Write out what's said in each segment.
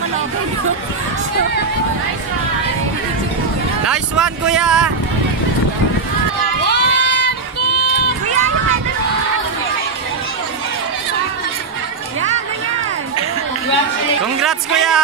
kalaban. Nice one, kuya! Yan, ganyan. Congrats, kuya!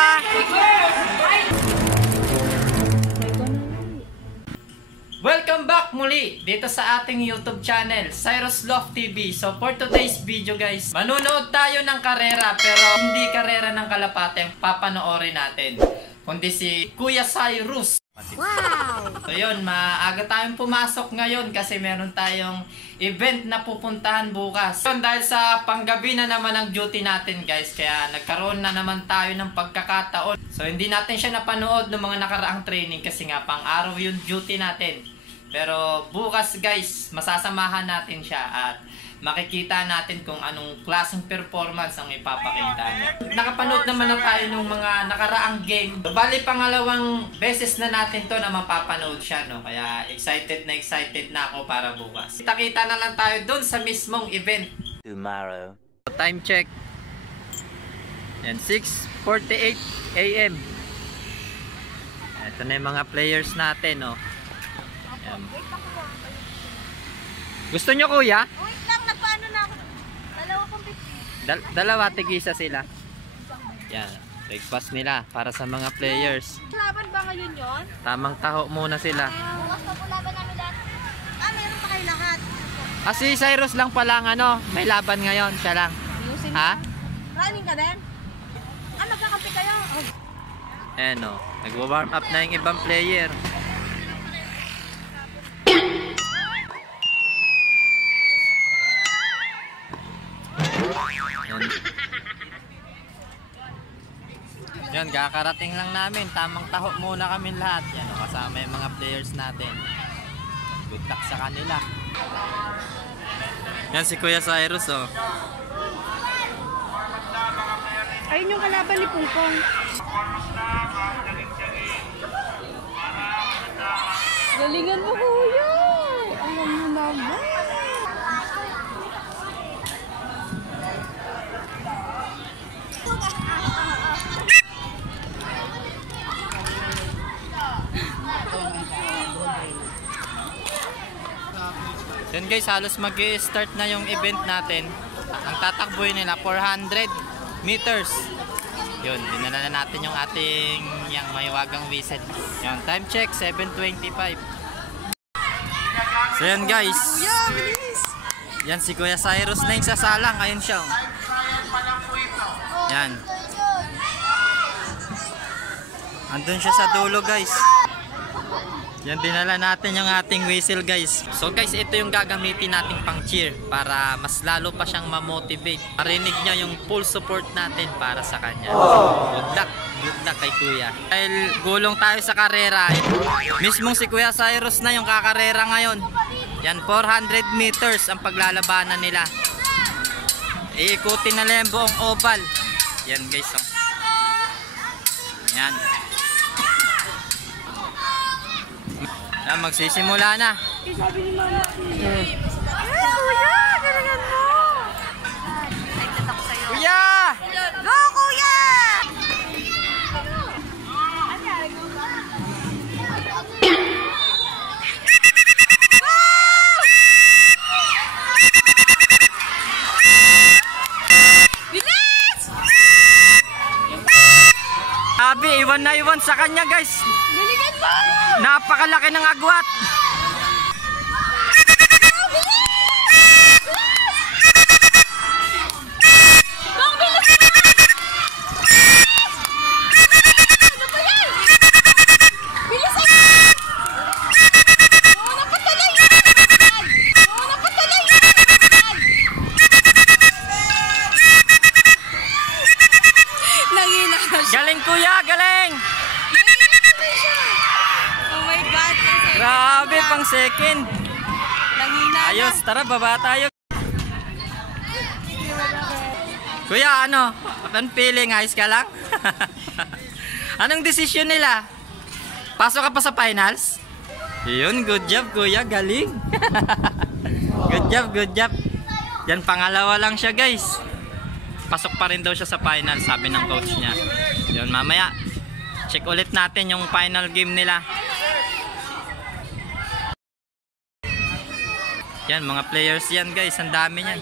Welcome back muli dito sa ating YouTube channel, Cyrus Love TV. So for today's video guys, manunood tayo ng karera pero hindi karera ng kalapate ang papanoorin natin, kundi si Kuya Cyrus. Wow! So yun, maaga tayong pumasok ngayon kasi meron tayong event na pupuntahan bukas. Yun, dahil sa panggabi na naman ang duty natin guys, kaya nagkaroon na naman tayo ng pagkakataon. So hindi natin siya napanood ng mga nakaraang training kasi nga pang araw yung duty natin. Pero bukas guys, masasamahan natin siya at makikita natin kung anong klaseng performance ang ipapakita niya. Nakapanood naman na tayo ng mga nakaraang game. Bali pangalawang beses na natin to na mapapanood siya, no? Kaya excited na ako para bukas. Kita-kita na lang tayo doon sa mismong event. Tomorrow. Time check. Yan, 6:48 AM. Ito na yung mga players natin, no? Yan. Gusto nyo, kuya? Wait lang, nagpaano na ako. Dalawa kong Dalawa, tigisa sila. Yan, breakfast nila para sa mga players. laban ba ngayon yun? Tamang taho muna sila. Bukas pa po laban namin lahat. Meron pa kayo lahat. Si Cyrus lang pala ang ano, may laban ngayon, siya lang. Ayusin Ha? Running ka din? Magkakampi kayo? Ayan o, nagwa-warm up na yung ibang player. Yan, kakarating lang namin. Tamang taho muna kami lahat. Yan, kasama yung mga players natin. Good luck sa kanila. Yan si Kuya Cyrus, oh. Ayun yung kalaban ni Pungpong. Galingan mo, kuya! Alam mo naman. Yan guys, halos mag-start na yung event natin. Ang tatakboy nila 400 meters. Yun, dinala na natin yung ating yung mahiwagang whistle. Yung time check 7:25. So yan guys. Yan si Kuya Cyrus na yung sasalang. Ayun siya. Yan. Andun siya sa dulo guys. Yan, dinala natin yung ating whistle guys. So guys, ito yung gagamitin nating pang cheer para mas lalo pa siyang ma-motivate. Marinig niya yung full support natin para sa kanya. Good luck kay Kuya. Dahil gulong tayo sa karera, mismong si Kuya Cyrus na yung kakarera ngayon. Yan, 400 meters ang paglalabanan nila. Iikutin na lang yung buong oval. Yan guys, oh. Yan. Yan, magsisimula na. Sabi ni Mama. Kuya! Galingan mo! Nagtatak sa'yo. Kuya! Go, kuya! Bilis! Abi, iwan na iwan sa kanya guys. Galingan mo! Napakalaki ng agwat. Galing kuya, galing. Oh my God! Grabe, pang second. Nangina na. Ayos, tara baba tayo. Kuya, ano? Anong feeling? Ayos ka lang? Anong desisyon nila? Pasok ka pa sa finals? Yun, good job kuya, galing. Good job, good job. Yan, pangalawa lang siya guys. pasok pa rin daw siya sa final, sabi ng coach niya. Yun, mamaya check ulit natin yung final game nila. Yan, mga players yan guys, ang dami niyan.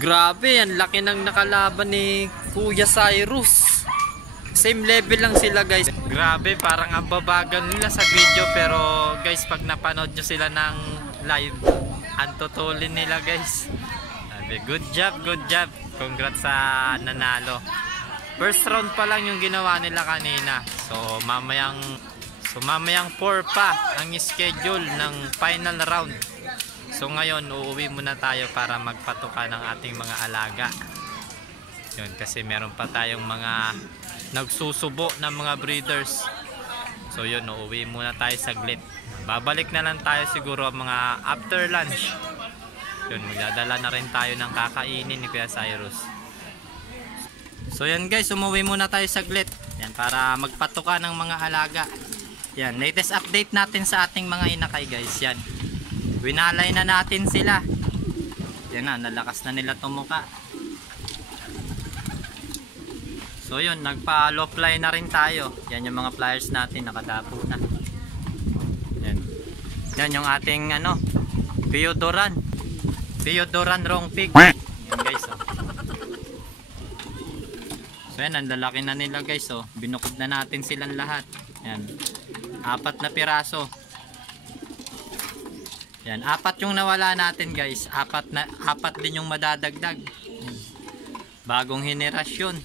Grabe, ang laki ng nakalaban ni Kuya Cyrus. Same level lang sila guys. Grabe, parang ang babagal nila sa video, pero guys, pag napanood nyo sila ng live, ang tutulin nila guys. Sabi, good job, good job. Congrats sa nanalo. First round pa lang yung ginawa nila kanina. So mamayang 4 pa ang schedule ng final round. So ngayon, uuwi muna tayo para magpatuka ng ating mga alaga. Yun, kasi meron pa tayong mga nagsusubo ng mga breeders. So yun, uuwi muna tayo saglit. Babalik na lang tayo siguro mga after lunch. Yun, magdadala na rin tayo ng kakainin ni Kuya Cyrus. So yan guys, umuwi muna tayo saglit. Yan, para magpatuka ng mga alaga. Yan, latest update natin sa ating mga inakay guys. Yan, winalay na natin sila. Yan na, nalakas na nila tumuka. So yun, nagpa-low fly na rin tayo. Yan yung mga flyers natin, nakadapo na. Yan, yan yung ating Piodoran wrong pig. Yan guys, oh. So yan, ang lalaki na nila guys, oh. Binukod na natin silang lahat. Yan, 4 na piraso. Yan, 4 yung nawala natin guys. 4 din yung madadagdag. Yan, bagong henerasyon.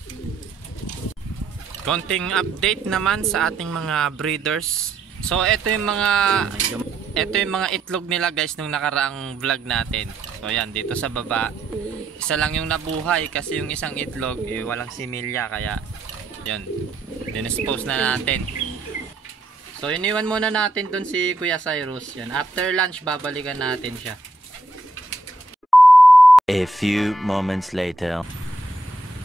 Konting update naman sa ating mga breeders. So ito yung mga itlog nila guys nung nakaraang vlog natin. So yan, dito sa baba, isa lang yung nabuhay kasi yung isang itlog walang similya, kaya yan, dinispose na natin. So iniwan muna natin dun si Kuya Cyrus. Yan, after lunch babalikan natin siya. A few moments later.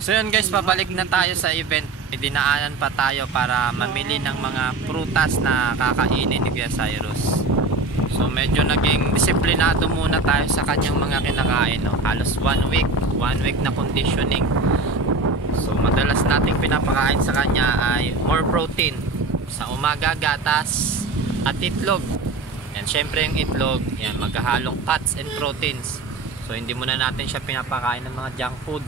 So yun guys, pabalik na tayo sa event. Dinaanan pa tayo para mamili ng mga prutas na kakainin ni Kuya Cyrus. So medyo naging disiplinado muna tayo sa kanyang mga kinakain, no? Halos 1 week na conditioning. So madalas nating pinapakain sa kanya ay more protein. Sa umaga, gatas at itlog. Yan, syempre yung itlog, yan, maghahalong fats and proteins. So hindi muna natin siya pinapakain ng mga junk food.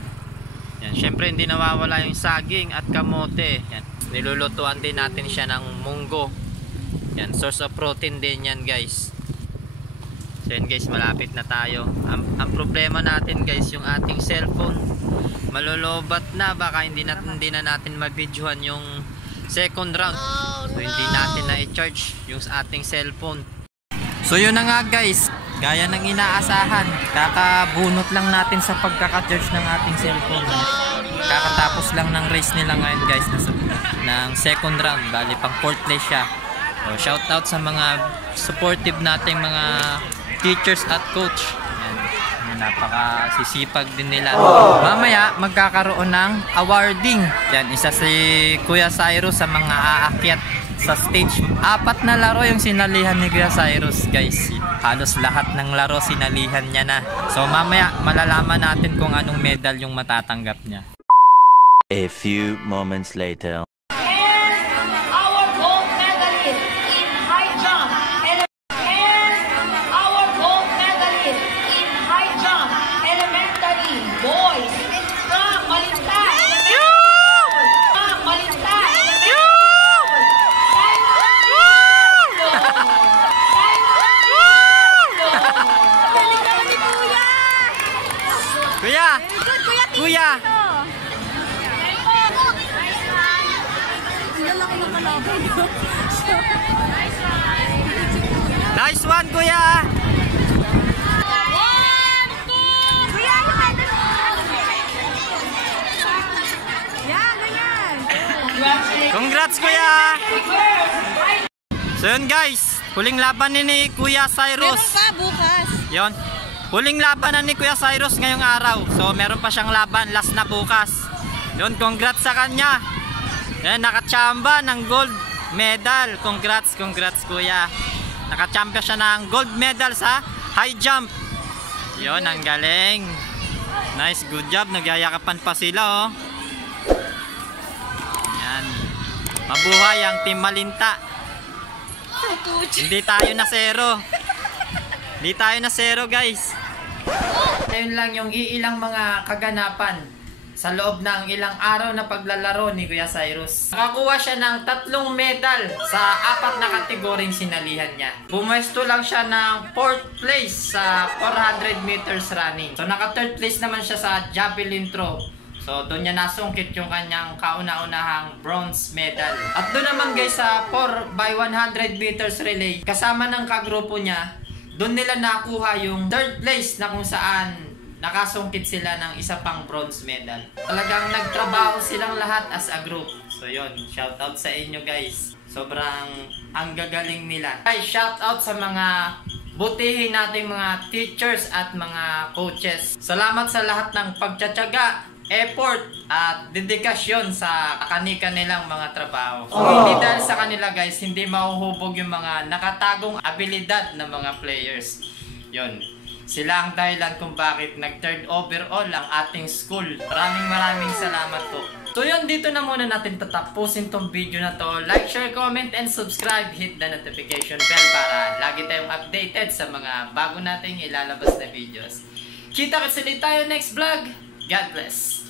Yan, syempre hindi nawawala yung saging at kamote. Yan, nilulutuan din natin siya ng munggo. Yan, source of protein din yan guys. So yan guys, malapit na tayo. Ang problema natin guys, yung ating cellphone. Malolobat na, baka hindi na natin mabidyohan yung second round. So hindi natin na i-charge yung ating cellphone. So yun na nga guys, gaya ng inaasahan, kakabunot lang natin sa pagkaka-charge ng ating cellphone. Kakatapos lang ng race nila ngayon guys, ng second round, bali pang 4th place siya. So shout out sa mga supportive nating mga teachers at coach. Yan, napakasisipag din nila. Mamaya magkakaroon ng awarding. Yan, isa si Kuya Cyrus sa mga aakyat sa stage. 4 na laro yung sinalihan ni Kuya Cyrus guys. Halos lahat ng laro sinalihan niya na. So mamaya malalaman natin kung anong medal yung matatanggap niya. A few moments later. Our gold medalist in high jump and our gold medalist in high jump elementary boys from Malinta Kuya! Nice one, Kuya! Congrats, Kuya! So yun guys, huling laban ni Kuya Cyrus. Meron pa bukas. Yun, huling laban na ni Kuya Cyrus ngayong araw. So meron pa siyang laban, last na bukas. Yun, congrats sa kanya. Yan, nakachamba ng gold medal. Congrats, congrats Kuya. Nakachamba siya ng gold medal sa high jump. Yun, ang galing. Nice, good job. Nagyayakapan pa sila, oh. Yan. Mabuhay ang Team Malinta. Hindi tayo na zero. Hindi tayo na zero, guys. Ayun lang yung iilang mga kaganapan sa loob ng ilang araw na paglalaro ni Kuya Cyrus. Nakakuha siya ng 3 medal sa 4 na kategoryeng sinalihan niya. Pumwesto lang siya ng 4th place sa 400 meters running. So naka 3rd place naman siya sa javelin throw. So doon niya nasungkit yung kanyang kauna-unahang bronze medal. At doon naman guys sa 4x100 meters relay, kasama ng kagrupo niya, doon nila nakuha yung 3rd place na kung saan nakasungkit sila ng isa pang bronze medal. Talagang nagtrabaho silang lahat as a group. So yun, shout out sa inyo guys. Sobrang ang gagaling nila. Ay, shout out sa mga butihin nating mga teachers at mga coaches. Salamat sa lahat ng pagtsatsaga, effort at dedikasyon sa kani-kanilang mga trabaho. So hindi dahil sa kanila guys, hindi mahuhubog yung mga nakatagong abilidad ng mga players. Yun. Sila ang dahilan kung bakit nag-3rd overall ang ating school. Maraming salamat po. So yun, dito na muna natin tatapusin tong video na to. Like, share, comment, and subscribe. Hit the notification bell para lagi tayong updated sa mga bago nating ilalabas na videos. Kita-kits ulit tayo next vlog. God bless.